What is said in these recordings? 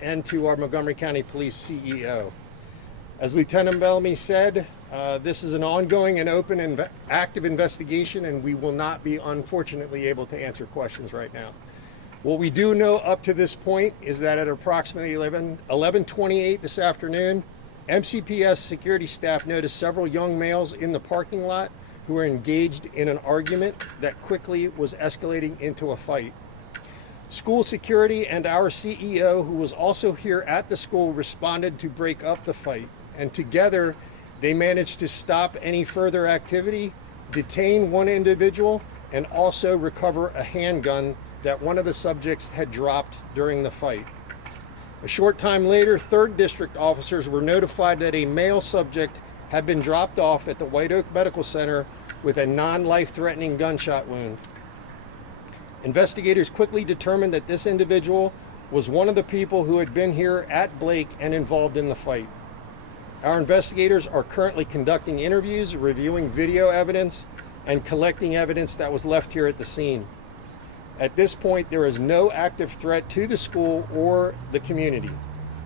and to our Montgomery County Police CEO. As Lieutenant Bellamy said, this is an ongoing and open and active investigation, and we will not be, unfortunately, able to answer questions right now. What we do know up to this point is that at approximately 11:28 this afternoon, MCPS security staff noticed several young males in the parking lot who were engaged in an argument that quickly was escalating into a fight. School security and our CEO, who was also here at the school, responded to break up the fight, and together they managed to stop any further activity, detain one individual, and also recover a handgun that one of the subjects had dropped during the fight. A short time later, 3rd District officers were notified that a male subject had been dropped off at the White Oak Medical Center with a non-life-threatening gunshot wound. Investigators quickly determined that this individual was one of the people who had been here at Blake and involved in the fight. Our investigators are currently conducting interviews, reviewing video evidence, and collecting evidence that was left here at the scene. At this point, there is no active threat to the school or the community,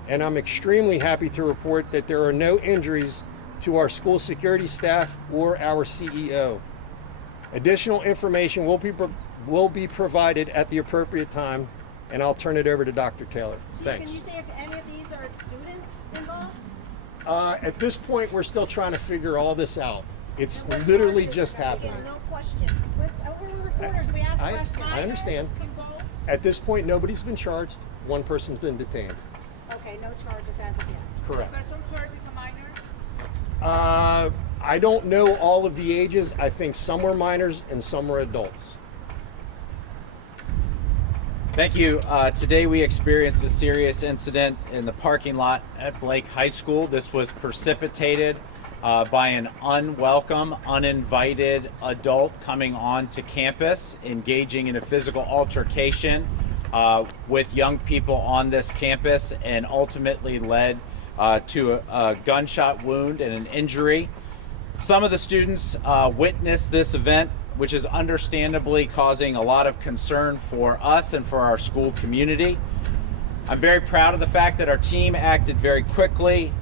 and I'm extremely happy to report that there are no injuries to our school security staff or our CEO. Additional information will be provided at the appropriate time, and I'll turn it over to Dr. Taylor. Thanks. Can you say if any of these are students involved? At this point, we're still trying to figure all this out. It's literally just happened. Again, no questions. We're reporters. We ask questions. I understand. At this point, nobody's been charged. One person's been detained. Okay, no charges as of yet. Correct. The person hurt is a minor? I don't know all of the ages. I think some were minors and some were adults. Thank you. Today we experienced a serious incident in the parking lot at Blake High School. This was precipitated by an unwelcome, uninvited adult coming onto campus, engaging in a physical altercation with young people on this campus, and ultimately led to a gunshot wound and an injury. Some of the students witnessed this event, which is understandably causing a lot of concern for us and for our school community. I'm very proud of the fact that our team acted very quickly,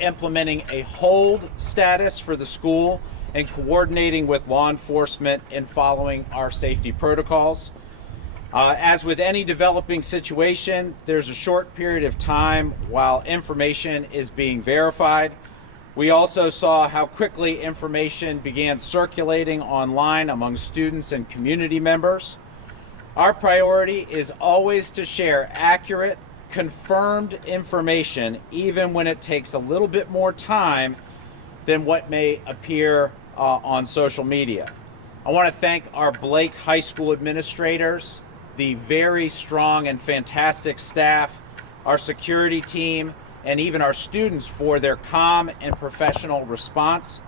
implementing a hold status for the school and coordinating with law enforcement in following our safety protocols. As with any developing situation, there's a short period of time while information is being verified. We also saw how quickly information began circulating online among students and community members. Our priority is always to share accurate, confirmed information, even when it takes a little bit more time than what may appear on social media. I want to thank our Blake High School administrators, the very strong and fantastic staff, our security team, and even our students for their calm and professional response.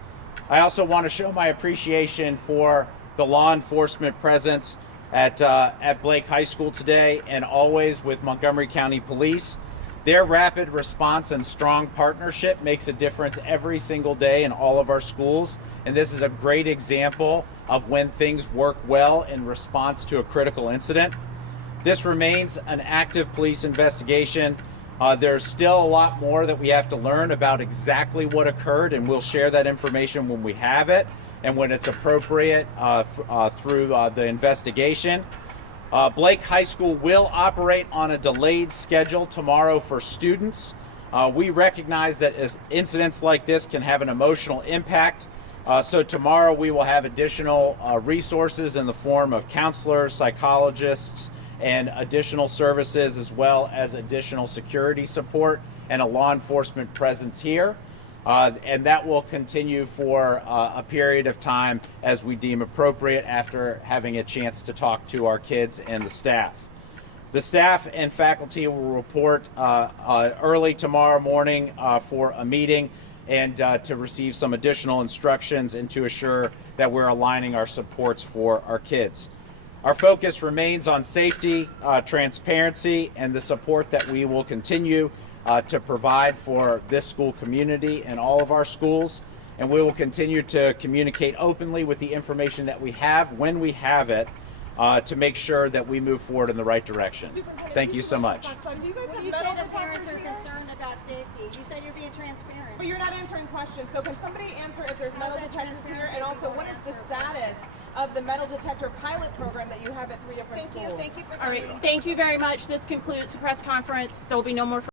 I also want to show my appreciation for the law enforcement presence at Blake High School today, and always with Montgomery County Police. Their rapid response and strong partnership makes a difference every single day in all of our schools, and this is a great example of when things work well in response to a critical incident. This remains an active police investigation. There's still a lot more that we have to learn about exactly what occurred, and we'll share that information when we have it and when it's appropriate through the investigation. Blake High School will operate on a delayed schedule tomorrow for students. We recognize that as incidents like this can have an emotional impact. So tomorrow we will have additional resources in the form of counselors, psychologists, and additional services, as well as additional security support and a law enforcement presence here. And that will continue for a period of time as we deem appropriate after having a chance to talk to our kids and the staff. The staff and faculty will report early tomorrow morning for a meeting and to receive some additional instructions and to assure that we're aligning our supports for our kids. Our focus remains on safety, transparency, and the support that we will continue to provide for this school community and all of our schools. And we will continue to communicate openly with the information that we have when we have it, to make sure that we move forward in the right direction. Thank you so much. Do you guys What have do you metal say the parents are detectors here? concerned about safety? You said you're being transparent. But you're not answering questions. So can somebody answer if there's metal that detectors here? transparency And if also, you what won't is the answer status of the metal detector pilot program that you have at 3 different schools? Thank you for All coming. right, thank you very much. This concludes the press conference. There will be no more